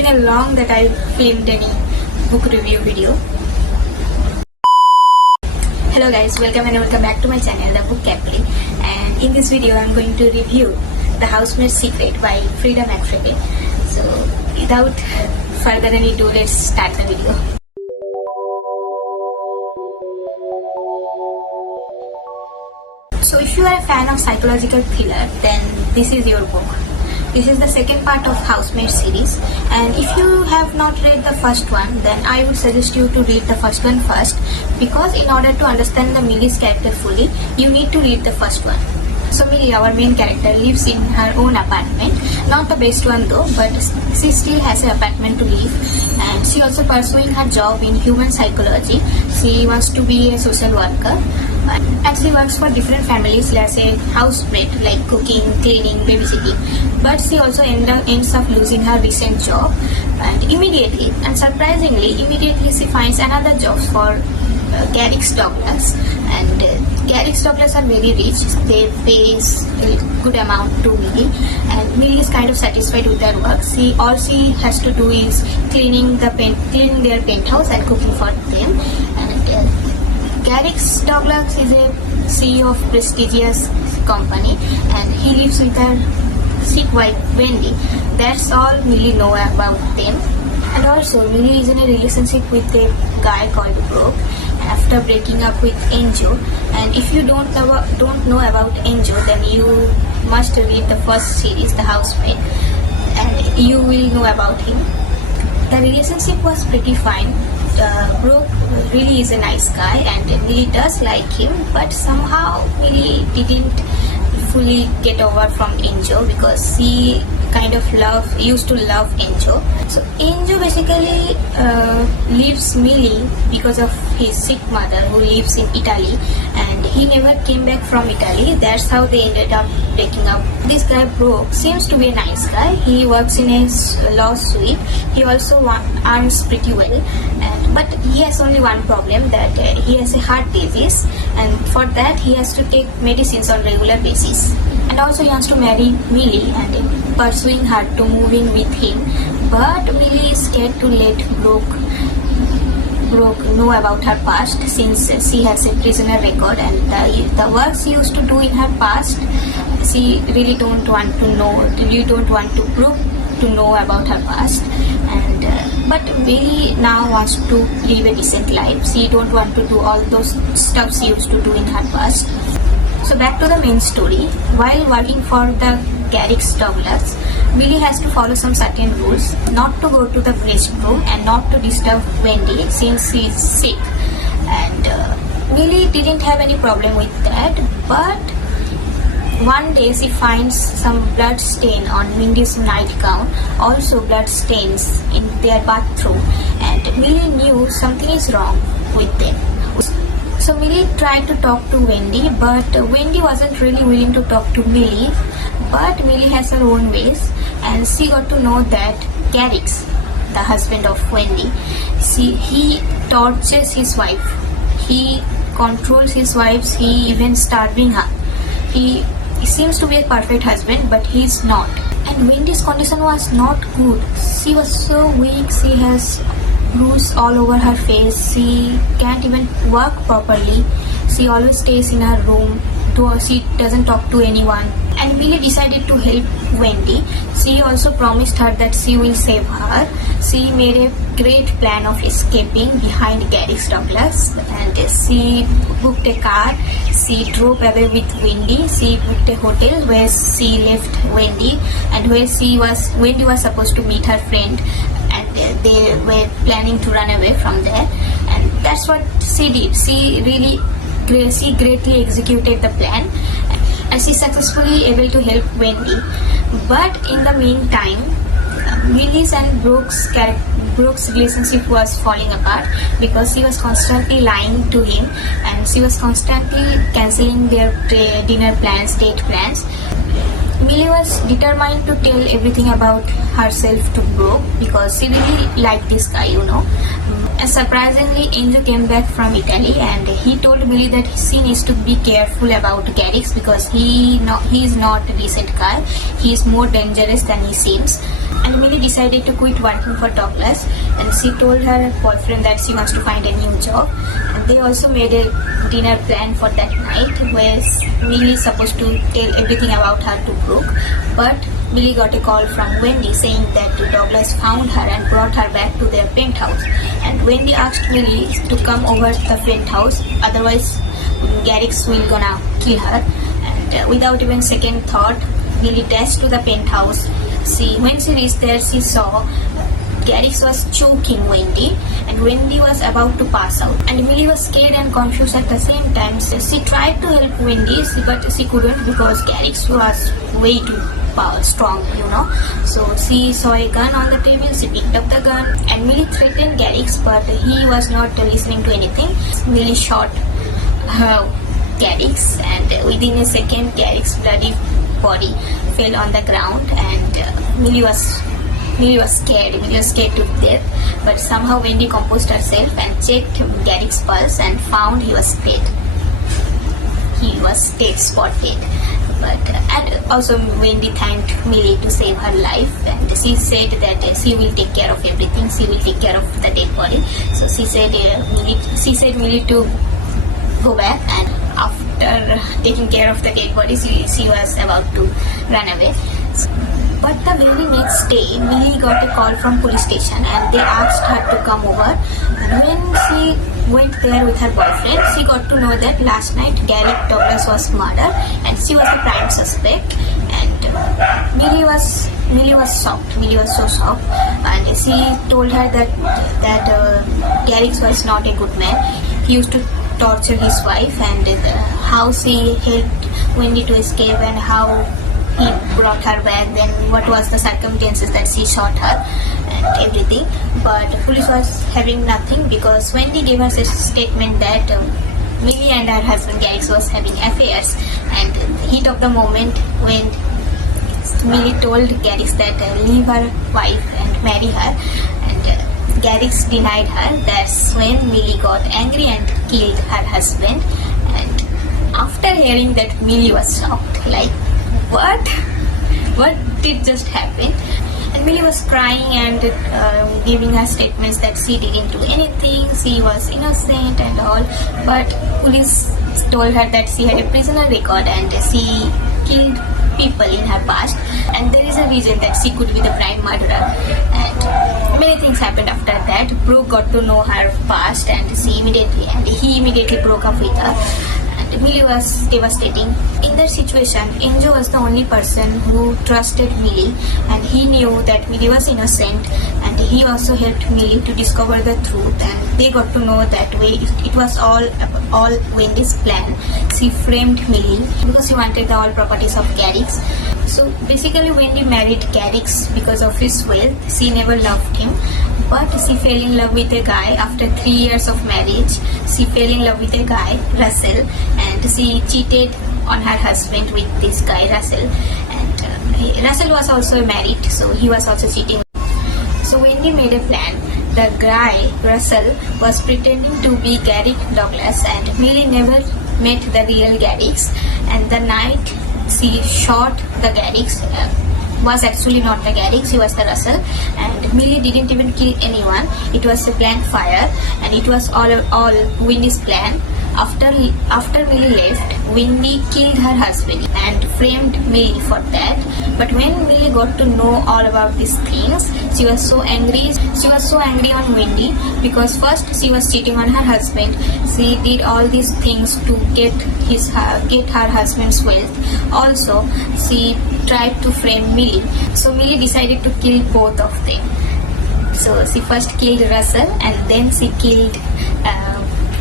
been a long that I filmed any book review video. Hello guys, welcome back to my channel, The Book Capri. And in this video, I'm going to review The Housemaid's Secret by Freida McFadden. So without further ado, let's start the video. So if you are a fan of psychological thriller, then this is your book. This is the second part of Housemaid series, and if you have not read the first one, then I would suggest you to read the first one first, because in order to understand the Millie's character fully, you need to read the first one. So Millie, our main character, lives in her own apartment, not the best one though, but she still has an apartment to live, and she also pursuing her job in human psychology. She wants to be a social worker, and she works for different families as a housemaid, like cooking, cleaning, babysitting. But she also ends up losing her recent job, and immediately and surprisingly, she finds another job for Garrick's Douglas, and Garrick's Douglas are very rich. They pay a good amount to Millie, and Millie is kind of satisfied with their work. All she has to do is cleaning their penthouse and cooking for them. And Garrick's Douglas is a CEO of prestigious company, and he lives with her sick wife Wendy. That's all Millie know about them. And also, Millie is in a relationship with a guy called Brooke after breaking up with Enjo. And if you don't know about Enjo, then you must read the first series, The Housemaid, and you will know about him. The relationship was pretty fine. Brooke really is a nice guy, and Millie does like him, but somehow Millie didn't fully get over from Enjo, because she kind of used to love Enjo. So Enjo basically leaves Millie because of his sick mother, who lives in Italy, and he never came back from Italy. That's how they ended up breaking up. This guy Brooke seems to be a nice guy. He works in a law suite. He also earns pretty well, but he has only one problem, that he has a heart disease, and for that he has to take medicines on regular basis. And also he wants to marry Millie and pursuing her to move in with him, but Millie is scared to let Brooke know about her past, since she has a prisoner record, and the work she used to do in her past, she really don't want Brooke to know about her past. And but Millie now wants to live a decent life. She don't want to do all those stuff she used to do in her past. So back to the main story. While working for the Garrick's Douglas, Millie has to follow some certain rules, not to go to the restroom and not to disturb Wendy since she is sick. And Millie didn't have any problem with that, but one day she finds some blood stain on Wendy's nightgown, also blood stains in their bathroom, and Millie knew something is wrong with them. So Millie tried to talk to Wendy, but Wendy wasn't really willing to talk to Millie. But Millie has her own ways, and she got to know that Garrick's, the husband of Wendy, he tortures his wife. He controls his wife. He even starving her. He seems to be a perfect husband, but he's not. And Wendy's condition was not good. She was so weak. She has bruises all over her face. She can't even walk properly. She always stays in her room. She doesn't talk to anyone. And Millie decided to help Wendy. She also promised her that she will save her. She made a great plan of escaping behind Garrick's Douglas, and she booked a car. She drove away with Wendy. She booked a hotel where she left Wendy, and where Wendy was supposed to meet her friend, and they were planning to run away from there. And that's what she did. She greatly executed the plan, and she successfully able to help Wendy. But in the meantime, Millie's and Brooke's relationship was falling apart, because she was constantly lying to him, and she was constantly cancelling their dinner plans, date plans. Millie was determined to tell everything about herself to Brooke, because she really liked this guy, And surprisingly, Enjo came back from Italy, and he told Millie that she needs to be careful about Garrick's, because he is not a decent guy. He is more dangerous than he seems. And Millie decided to quit working for Douglas, and she told her boyfriend that she wants to find a new job. And they also made a dinner plan for that night where Millie is supposed to tell everything about her to Brooke. But Millie got a call from Wendy saying that Douglas found her and brought her back to their penthouse. And Wendy asked Millie to come over the penthouse, otherwise Garrick's will gonna kill her. And without even second thought, Millie dashed to the penthouse. When she reached there, she saw Garrick was choking Wendy, and Wendy was about to pass out. And Millie was scared and confused at the same time. She tried to help Wendy, but she couldn't because Garrick was way too strong, So she saw a gun on the table. She picked up the gun, and Millie threatened Garrick, but he was not listening to anything. Millie shot Garrick, and within a second, Garrick's bloody body fell on the ground, and Millie was scared. Millie was scared to death. But somehow Wendy composed herself and checked Garrick's pulse and found he was dead. He was dead, spot dead. And also Wendy thanked Millie to save her life, and she said that she will take care of everything. She will take care of the dead body. So she said Millie to go back, and after taking care of the dead body, she was about to run away. But the very next day, Millie got a call from police station, and they asked her to come over. And when she went there with her boyfriend, she got to know that last night Garrick Douglas was murdered, and she was the prime suspect. And Millie was shocked. Millie was so shocked, and she told her that Garrick was not a good man. He used to torture his wife, and how she helped Wendy to escape, and how he brought her back, then what was the circumstances that she shot her and everything. But police was having nothing because Wendy gave us a statement that Millie and her husband Garrick was having affairs, and heat of the moment when Millie told Garrick that leave her wife and marry her, and Garrick denied her. That's when Millie got angry and killed her husband. And after hearing that, Millie was shocked, like, what did just happen? And Millie was crying and giving her statements that she didn't do anything, she was innocent and all. But police told her that she had a prisoner record and she killed people in her past, and there is a reason that she could be the prime murderer. And many things happened after that. Brooke got to know her past, and he immediately broke up with her. Millie was devastating. In that situation, Enjo was the only person who trusted Millie, and he knew that Millie was innocent, and he also helped Millie to discover the truth, and they got to know that way it was all Wendy's plan. She framed Millie because she wanted all properties of Garrick's. So basically Wendy married Garrick because of his wealth. She never loved him, but she fell in love with a guy after 3 years of marriage. She fell in love with a guy, Russell, and she cheated on her husband with this guy, Russell. And Russell was also married, so he was also cheating. So Wendy made a plan. The guy, Russell, was pretending to be Garrick Douglas, and Millie never met the real Garrick. And the night she shot the Garrick was actually not the Garrick, he was the Russell. And Millie didn't even kill anyone. It was a blank fire, and it was all Wendy's plan. After Millie left, Wendy killed her husband and framed Millie for that. But when Millie got to know all about these things, she was so angry. She was so angry on Wendy because first she was cheating on her husband. She did all these things to get her husband's wealth. Also, she tried to frame Millie. So Millie decided to kill both of them. So she first killed Russell, and then she killed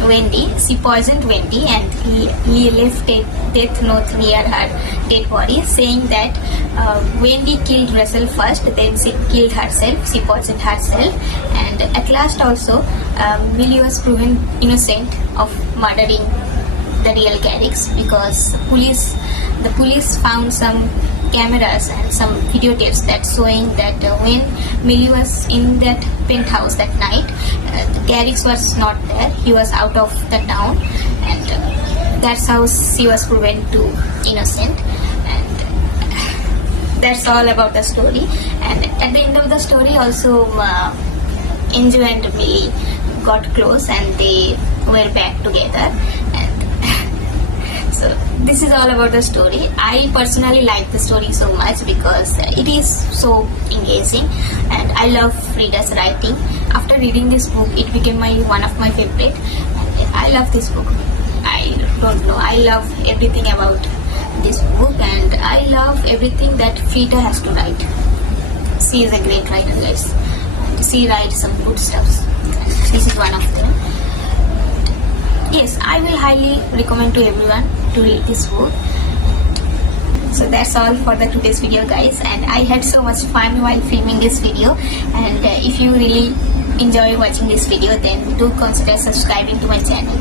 Wendy. She poisoned Wendy, and he left a death note near her dead body saying that Wendy killed Russell first, then she killed herself, she poisoned herself. And at last also Millie was proven innocent of murdering the real Garrick because the police found some cameras and some videotapes that showing that when Millie was in that penthouse that night, Garrick was not there. He was out of the town, and that's how she was proven to innocent. And that's all about the story. And at the end of the story also, Enju and Millie got close and they were back together. And so this is all about the story. I personally like the story so much because it is so engaging, and I love Freida's writing. After reading this book, it became one of my favorite. And I love this book. I don't know. I love everything about this book, and I love everything that Freida has to write. She is a great writer, guys. She writes some good stuffs. This is one of them. Yes, I will highly recommend to everyone to read this book. So that's all for the today's video, guys, and I had so much fun while filming this video. And if you really enjoy watching this video, then do consider subscribing to my channel.